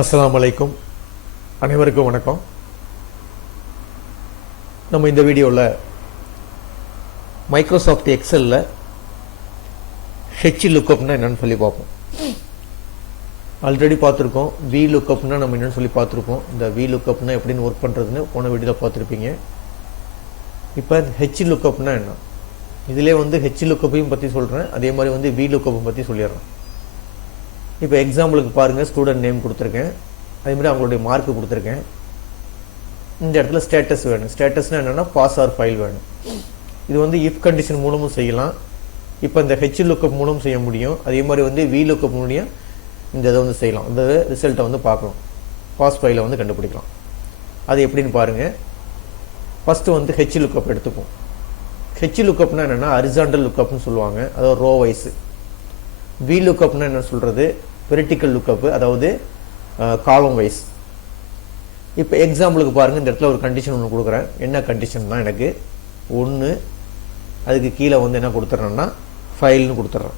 அஸ்ஸலாமு அலைக்கும். அனைவருக்கும் வணக்கம். நம்ம இந்த வீடியோவில் மைக்ரோசாஃப்ட் எக்ஸலில் H-Lookupனா என்னன்னு சொல்லி பார்ப்போம். ஆல்ரெடி பார்த்துருக்கோம். Vlookupனா நம்ம என்னன்னு சொல்லி பார்த்துருக்கோம். இந்த Vlookupனா எப்படின்னு ஒர்க் பண்ணுறதுன்னு போன வீடியோவில் பார்த்துருப்பீங்க. இப்போ H-Lookupனா என்ன, இதிலே H-Lookupையும் பற்றி சொல்கிறேன், அதே மாதிரி Vlookupம் பற்றி சொல்லிடுறேன். இப்போ எக்ஸாம்பிளுக்கு பாருங்கள், ஸ்டூடெண்ட் நேம் கொடுத்துருக்கேன், அதேமாதிரி அவங்களுடைய மார்க்கு கொடுத்துருக்கேன். இந்த இடத்துல ஸ்டேட்டஸ் வேணும். ஸ்டேட்டஸ்னால் என்னென்னா பாஸ் ஆர் ஃபைல் வேணும். இது இஃப் கண்டிஷன் மூலமும் செய்யலாம். இப்போ இந்த H-Lookup மூலம் செய்ய முடியும். அதே மாதிரி Vlookup மூலியம் இந்த இதை செய்யலாம். இந்த ரிசல்ட்டை பார்க்கலாம், பாஸ் ஃபைலை கண்டுபிடிக்கலாம். அது எப்படின்னு பாருங்கள். ஃபஸ்ட்டு H-Lookup எடுத்துப்போம். H-Lookupனா என்னென்னா ஹரிசாண்டல் லுக்கப்னு சொல்லுவாங்க, அதாவது ரோ வைஸு. Vlookupனா என்ன சொல்கிறது, வெர்டிக்கல் லுக்கப், அதாவது காலம் வைஸ். இப்போ எக்ஸாம்பிளுக்கு பாருங்கள், இந்த இடத்துல ஒரு கண்டிஷன் ஒன்று கொடுக்குறேன். என்ன கண்டிஷன்னா, எனக்கு 1 அதுக்கு கீழே என்ன கொடுத்துட்றேன்னா ஃபைல்னு கொடுத்துட்றேன்.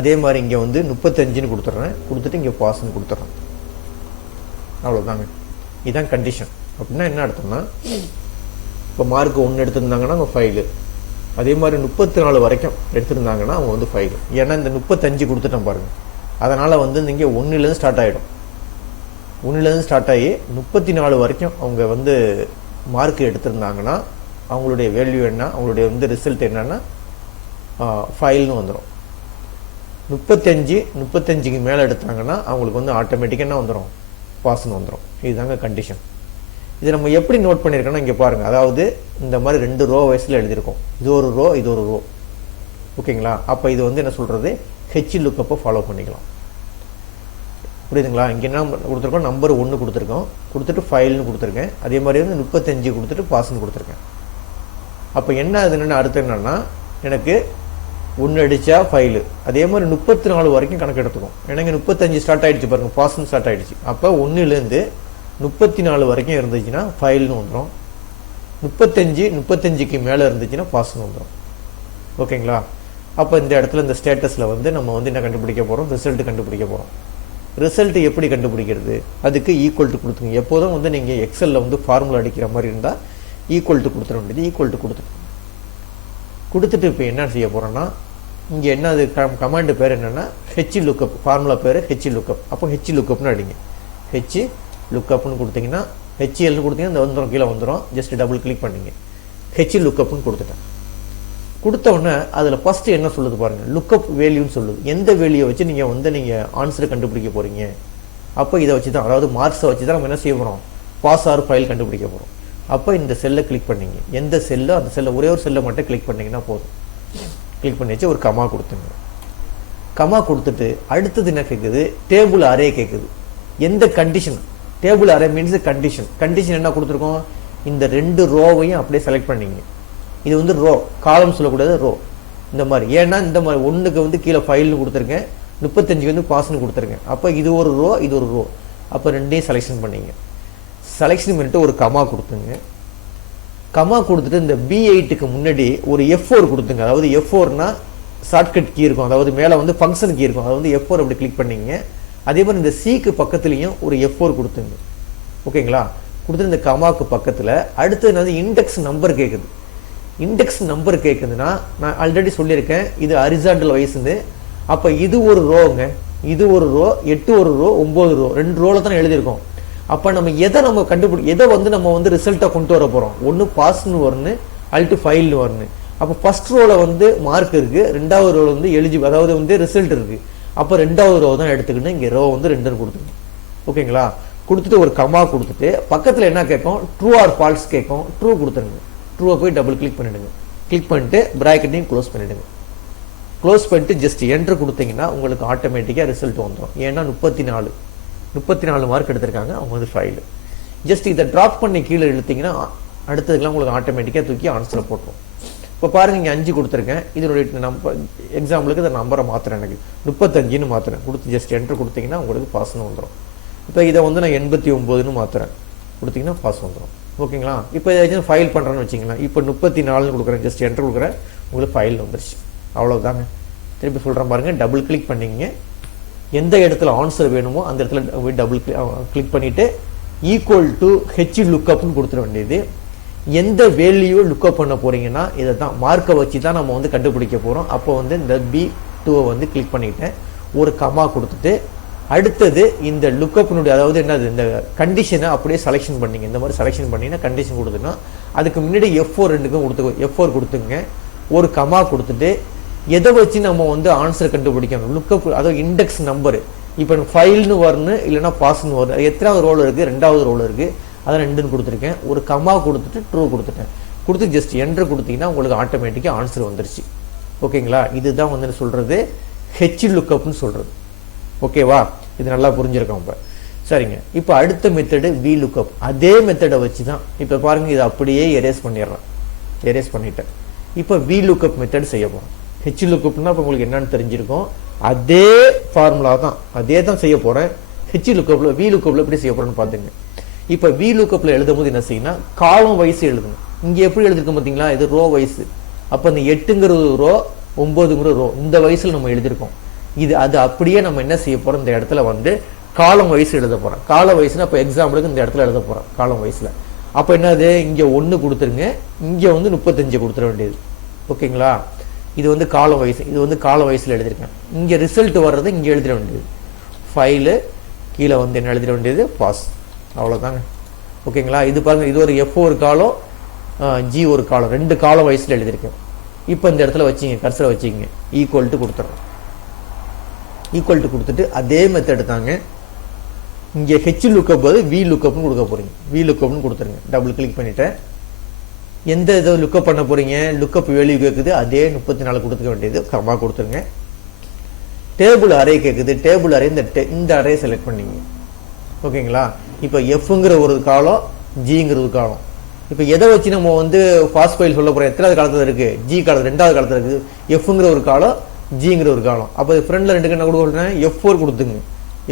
அதே மாதிரி இங்கே 35ன்னு கொடுத்துட்றேன். கொடுத்துட்டு இங்கே பாஸ்ன்னு கொடுத்துட்றேன். அவ்வளோதாங்க. இதுதான் கண்டிஷன். அப்படின்னா என்ன அர்த்தம்னா, இப்போ மார்க் 1 எடுத்திருந்தாங்கன்னா அவங்க ஃபைலு, அதே மாதிரி 34 வரைக்கும் எடுத்திருந்தாங்கன்னா அவங்க ஃபைலு. ஏன்னா இந்த 35 கொடுத்துட்டேன் பாருங்கள். அதனால் இங்கே 1லேருந்து ஸ்டார்ட் ஆகிடும். 1லேருந்து ஸ்டார்ட் ஆகி 34 வரைக்கும் அவங்க மார்க் எடுத்திருந்தாங்கன்னா அவங்களுடைய வேல்யூ என்ன, அவங்களுடைய ரிசல்ட் என்னன்னா ஃபைல்னு வந்துடும். 35க்கு மேலே எடுத்தாங்கன்னா அவங்களுக்கு ஆட்டோமேட்டிக்காக என்ன வந்துடும், பாஸ்ன்னு வந்துடும். இதுதாங்க கண்டிஷன். இது நம்ம எப்படி நோட் பண்ணியிருக்கோன்னா, இங்கே பாருங்கள், அதாவது இந்த மாதிரி 2 ரோ வைஸில் எழுதியிருக்கோம். இது ஒரு ரோ, இது ஒரு ரோ. ஓகேங்களா? அப்போ இது என்ன சொல்கிறது, H-Lookupை ஃபாலோ பண்ணிக்கலாம். புரியுதுங்களா? இங்கே என்ன கொடுத்துருக்கோம், நம்பர் 1 கொடுத்துருக்கோம், கொடுத்துட்டு ஃபைல்னு கொடுத்துருக்கேன். அதே மாதிரி 35 கொடுத்துட்டு பாஸ்ன்னு கொடுத்துருக்கேன். அப்போ என்ன அதுன்னு அர்த்தம் என்னென்னா, எனக்கு 1 அடித்தா ஃபைலு, அதே மாதிரி 34 வரைக்கும் கணக்கு எடுத்துக்கும். எனக்கு 35 ஸ்டார்ட் ஆகிடுச்சு பாருங்கள், பாஸ்ன்னு ஸ்டார்ட் ஆகிடுச்சு. அப்போ 1லேருந்து 34 வரைக்கும் இருந்துச்சுன்னா ஃபைல்னு வந்துடும். 35க்கு மேலே இருந்துச்சுன்னா பாஸ்ன்னு வந்துடும். ஓகேங்களா? அப்போ இந்த இடத்துல இந்த ஸ்டேட்டஸில் நம்ம என்ன கண்டுபிடிக்க போகிறோம், ரிசல்ட் கண்டுபிடிக்க போகிறோம். ரிசல்ட் எப்படி கண்டுபிடிக்கிறது, அதுக்கு ஈக்குவல் டு கொடுத்துங்க. எப்போதும் நீங்கள் எக்ஸலில் ஃபார்முலா அடிக்கிற மாதிரி இருந்தால் ஈக்குவல் டு கொடுத்துட வேண்டியது. ஈக்குவல் டு கொடுத்துட்டு இப்போ என்ன செய்ய போகிறோன்னா, இங்கே என்ன அது கமாண்டு பேர் என்னென்னா H-Lookup, ஃபார்முலா பேர் H-Lookup. அப்போ H-Lookupனு அடிங்க. H-Lookupனு கொடுத்தீங்கன்னா, HLன்னு கொடுத்தீங்கன்னா இந்த வந்துடும், கீழே வந்துடும். ஜஸ்ட் டபுள் கிளிக் பண்ணிங்க. H-Lookupனு கொடுத்துட்டேன். கொடுத்த உடனே அதில் ஃபஸ்ட்டு என்ன சொல்லுது பாருங்கள், லுக்கப் வேல்யூன்னு சொல்லுது. எந்த வேல்யூவை வச்சு நீங்கள் நீங்கள் ஆன்சரை கண்டுபிடிக்க போகிறீங்க. அப்போ இதை வச்சு தான், அதாவது மார்க்ஸை வச்சு தான் நம்ம என்ன செய்ய போகிறோம், பாஸ் ஆர் ஃபைல் கண்டுபிடிக்க போகிறோம். அப்போ இந்த செல்லை கிளிக் பண்ணிங்க. எந்த செல்லோ அந்த செல்லை, ஒரே ஒரு செல்லை மட்டும் கிளிக் பண்ணிங்கன்னா போதும். கிளிக் பண்ணி வச்சு ஒரு கமா கொடுத்துங்க. கமா கொடுத்துட்டு அடுத்தது என்ன கேட்குது, டேபிள் அரே கேட்குது. எந்த condition, table array means condition. Condition என்ன கொடுத்துருக்கோம், இந்த 2 ரோவையும் அப்படியே செலக்ட் பண்ணிங்க. இது ரோ, காலம் சொல்லக்கூடாது, ரோ. இந்த மாதிரி, ஏன்னா இந்த மாதிரி 1க்கு கீழே ஃபைல்னு கொடுத்துருக்கேன், 35க்கு பாஸ்ன்னு கொடுத்துருக்கேன். அப்போ இது ஒரு ரோ, இது ஒரு ரோ. அப்போ 2ஐயும் செலெக்ஷன் பண்ணிங்க. செலெக்ஷன் பண்ணிட்டு ஒரு கமா கொடுத்துங்க. கமா கொடுத்துட்டு இந்த B8க்கு முன்னாடி ஒரு F4 கொடுத்துங்க. அதாவது F4னா ஷார்ட்கட் கீ இருக்கும், அதாவது மேலே ஃபங்க்ஷன் கீ இருக்கும். அதாவது F4 அப்படி கிளிக் பண்ணிங்க. அதே மாதிரி இந்த சிக்கு பக்கத்துலேயும் ஒரு F4 கொடுத்துங்க. ஓகேங்களா? கொடுத்துட்டு இந்த கமாவுக்கு பக்கத்தில் அடுத்து இண்டெக்ஸ் நம்பர் கேட்குது. இண்டெக்ஸ் நம்பர் கேட்குதுன்னா, நான் ஆல்ரெடி சொல்லியிருக்கேன், இது ஹரிசாண்டல் வைஸ்ன்னு. அப்போ இது ஒரு ரோங்க, இது ஒரு ரோ, 8 ஒரு ரோ, 9 ரோ, 2 ரோவில் தான் எழுதியிருக்கோம். அப்போ நம்ம எதை நம்ம எதை நம்ம ரிசல்ட்டை கொண்டு வர போகிறோம், ஒன்று பாஸ்ன்னு வரணும், அல்ட்டு ஃபைல்னு வரணும். அப்போ ஃபர்ஸ்ட் ரோவில் மார்க் இருக்குது, 2வது ரோவில் எலிஜிபிள், அதாவது ரிசல்ட் இருக்குது. அப்போ 2வது ரோ தான் எடுத்துக்கணும். இங்கே ரோ 2ன்னு கொடுத்துக்கணும். ஓகேங்களா? கொடுத்துட்டு ஒரு கமா கொடுத்துட்டு பக்கத்தில் என்ன கேட்கும், ட்ரூ ஆர் ஃபால்ஸ் கேட்கும். ட்ரூ கொடுத்துருங்க. ட்ரூவை போய் டபுள் கிளிக் பண்ணிவிடுங்க. கிளிக் பண்ணிட்டு ப்ராக்கெட்டையும் க்ளோஸ் பண்ணிவிடுங்க. க்ளோஸ் பண்ணிட்டு ஜஸ்ட் என்ட்ரு கொடுத்தீங்கன்னா உங்களுக்கு ஆட்டோமேட்டிக்காக ரிசல்ட் வந்துடும். ஏன்னா 34 மார்க் எடுத்திருக்காங்க அவங்க ஃபைலு. ஜஸ்ட் இதை ட்ராப் பண்ணி கீழே இழுத்தீங்கன்னா அடுத்ததுக்கெல்லாம் உங்களுக்கு ஆட்டோமேட்டிக்காக தூக்கி ஆன்சரை போட்டுரும். இப்போ பாருங்கள், இங்கே 5 கொடுத்துருக்கேன். இதனுடைய நம்பர் எக்ஸாம்பிளுக்கு இந்த நம்பரை மாற்றுறேன், எனக்கு 35ன்னு மாற்றுறேன். கொடுத்து ஜஸ்ட் என்ட்ரு கொடுத்தீங்கன்னா உங்களுக்கு பாஸ்ன்னு வந்துடும். இப்போ இதை நான் 89ன்னு மாற்றுறேன், கொடுத்தீங்கன்னா பாஸ் வந்துடும். ஓகேங்களா? இப்போ ஏதாச்சும் ஃபைல் பண்ணுறேன்னு வச்சிங்களேன். இப்போ 34ன்னு கொடுக்குறேன், ஜஸ்ட் என்ட்ரு கொடுக்குறேன், உங்களுக்கு ஃபைல் வந்துருச்சு. அவ்வளோதாங்க. திருப்பி சொல்கிறேன் பாருங்கள், டபுள் கிளிக் பண்ணிங்க. எந்த இடத்துல ஆன்சர் வேணுமோ அந்த இடத்துல டபுள் கிளிக் பண்ணிவிட்டு ஈக்குவல் டு H-Lookupனு கொடுத்துட வேண்டியது. எந்த வேல்யூ லுக்கப் பண்ண போகிறீங்கன்னா இதை தான் மார்க்கை வச்சு தான் நம்ம வந்து கண்டுபிடிக்க போகிறோம். அப்போ வந்து இந்த B2 வந்து கிளிக் பண்ணிவிட்டேன், ஒரு கமா கொடுத்துட்டு அடுத்தது இந்த லுக்கப்னுடைய அதாவது என்னது இந்த கண்டிஷனை அப்படியே செலெக்ஷன் பண்ணிங்க. இந்த மாதிரி செலெக்ஷன் பண்ணிங்கன்னா கண்டிஷன் கொடுத்துன்னா அதுக்கு முன்னாடி F4 ரெண்டுக்கும் F4 கொடுத்துங்க, ஒரு கமா கொடுத்துட்டு எதை வச்சு நம்ம வந்து ஆன்சர் கண்டுபிடிக்கணும் லுக்கப் அதாவது இண்டெக்ஸ் நம்பரு. இப்போ ஃபைல்னு வரணும் இல்லைனா பாஸ்ன்னு வரணும். எத்தனாவது ரோல் இருக்குது, ரெண்டாவது ரோல் இருக்குது, அதான் 2ன்னு கொடுத்துருக்கேன். ஒரு கமா கொடுத்துட்டு ட்ரூ கொடுத்துட்டேன். கொடுத்து ஜஸ்ட் என்ட்ரு கொடுத்தீங்கன்னா உங்களுக்கு ஆட்டோமேட்டிக்காக ஆன்சர் வந்துருச்சு. ஓகேங்களா? இதுதான் வந்து சொல்கிறது H-Lookupனு சொல்கிறது. ஓகேவா? இது நல்லா புரிஞ்சிருக்கோம். இப்போ சரிங்க. இப்போ அடுத்த மெத்தடு VLOOKUP. அதே மெத்தடை வச்சு தான் இப்போ பாருங்கள், இதை அப்படியே எரேஸ் பண்ணிடுறேன். எரேஸ் பண்ணிட்டேன். இப்போ VLOOKUP மெத்தட் செய்ய போகிறோம். H-Lookupனா இப்போ உங்களுக்கு என்னன்னு தெரிஞ்சிருக்கும். அதே ஃபார்முலா தான், அதே தான் செய்ய போகிறேன். H-Lookupல VLOOKUPல எப்படி செய்ய போகிறேன்னு பார்த்துங்க. இப்போ VLOOKUPல எழுதும் போது என்ன செய்யணும், காலம் வைஸ் எழுதணும். இங்கே எப்படி எழுதிருக்கோம் பார்த்தீங்களா, இது ரோ வைஸ். அப்போ இந்த 8ங்கிறது ரோ, 9ங்கிறது ரோ, இந்த வயசில் நம்ம எழுதியிருக்கோம். அது அப்படியே நம்ம என்ன செய்ய போகிறோம், இந்த இடத்துல வந்து காலம் வயசு எழுத போகிறோம். கால வயசுனா இப்போ எக்ஸாம்பிளுக்கு இந்த இடத்துல எழுத போகிறோம் காலம் வயசில். அப்போ என்னது, இங்கே 1 கொடுத்துருங்க, இங்கே வந்து 35 கொடுத்துட வேண்டியது. ஓகேங்களா? இது வந்து கால வயசு, இது வந்து கால வயசில் எழுதியிருக்கேன். இங்கே ரிசல்ட் வர்றது இங்கே எழுதிட வேண்டியது. ஃபைலு கீழே வந்து என்ன எழுதிட வேண்டியது, பாஸ். அவ்வளோதாங்க. ஓகேங்களா? இது பாருங்கள், இது ஒரு F ஒரு காலம், G ஒரு காலம், 2 கால வயசில் எழுதியிருக்கேன். இப்போ இந்த இடத்துல வச்சிங்க, கர்சரை வச்சிங்க, ஈக்குவல் டு கொடுத்துட்றோம். ஈக்குவல் டு கொடுத்துட்டு அதே மெத்தட் தாங்க இங்கே H-Lookup போது VLOOKUPனு கொடுக்க போகிறீங்க. VLOOKUPனு கொடுத்துருங்க. டபுள் கிளிக் பண்ணிவிட்டேன். எந்த இதை லுக்கப் பண்ண போகிறீங்க, லுக்கப் வேல்யூ கேட்குது, அதே 34 கொடுத்துக்க வேண்டியது, கமா கொடுத்துருங்க. டேபிள் அரே கேட்குது, டேபிள் அரே இந்த அரே செலக்ட் பண்ணிங்க. ஓகேங்களா? இப்போ Fங்கிற ஒரு காலம், Gங்கிற ஒரு காலம். இப்போ எதை வச்சு நம்ம வந்து ஃபாஸ்ட் ஃபைல் சொல்ல போகிறோம், எத்தனாவது காலத்தில் இருக்குது, G காலத்தில் 2வது காலத்தில் இருக்குது. Fங்கிற ஒரு காலம், Gங்கிற ஒரு காலம். அப்போ ஃப்ரெண்டில் 2க்கு என்ன கொடுக்குறேன், F4 கொடுத்துங்க.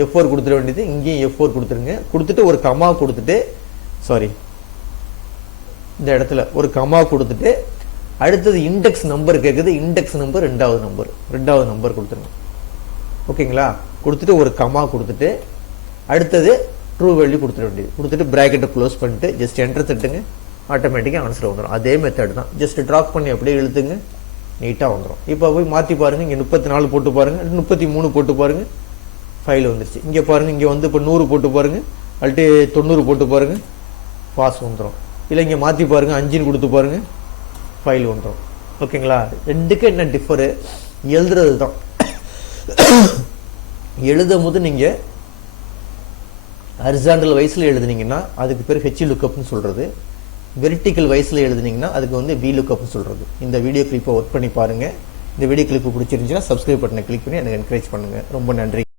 F4 கொடுத்துட வேண்டியது, இங்கேயும் F4 கொடுத்துருங்க. கொடுத்துட்டு ஒரு கமா கொடுத்துட்டு, சாரி இந்த இடத்துல ஒரு கமா கொடுத்துட்டு அடுத்தது இண்டெக்ஸ் நம்பர் கேட்குது, இண்டெக்ஸ் நம்பர் 2வது நம்பர் கொடுத்துருங்க. ஓகேங்களா? கொடுத்துட்டு ஒரு கமா கொடுத்துட்டு அடுத்தது ட்ரூ வேல்யூ கொடுத்துட வேண்டியது. கொடுத்துட்டு ப்ராக்கெட்டை க்ளோஸ் பண்ணிட்டு ஜஸ்ட் என்டர் தட்டுங்க, ஆட்டோமேட்டிக்காக ஆன்சர் வந்துடும். அதே மெத்தட் தான், ஜஸ்ட் ட்ராப் பண்ணி அப்படியே இழுத்துங்க, நீட்டாக வந்துடும். இப்போ போய் மாற்றி பாருங்கள், இங்கே 34 போட்டு பாருங்கள், 33 போட்டு பாருங்கள், ஃபைல் வந்துருச்சு. இங்கே பாருங்கள், இங்கே வந்து இப்போ 100 போட்டு பாருங்கள், அல்ட்டு 90 போட்டு பாருங்கள், பாஸ் வந்துடும். இல்லை இங்கே மாற்றி பாருங்கள், 5ன்னு கொடுத்து பாருங்கள், ஃபைல் வந்துடும். ஓகேங்களா? ரெண்டுக்கு என்ன டிஃபரு, எழுதுறது தான். எழுதும் போது நீங்கள் ஹரிசாண்டல் வயசில் எழுதுனீங்கன்னா அதுக்கு பேர் H-Lookupனு சொல்கிறது. வெர்டிக்கல் வயசில் எழுதுனீங்கன்னா அதுக்கு வந்து VLOOKUPனு சொல்கிறது. இந்த வீடியோ கிளிப்பை ஒர்க் பண்ணி பாருங்கள். இந்த வீடியோ கிளிப்பு பிடிச்சிருந்துச்சுன்னா சப்ஸ்கிரைப் பட்டனை கிளிக் பண்ணி எனக்கு என்கரேஜ் பண்ணுங்கள். ரொம்ப நன்றி.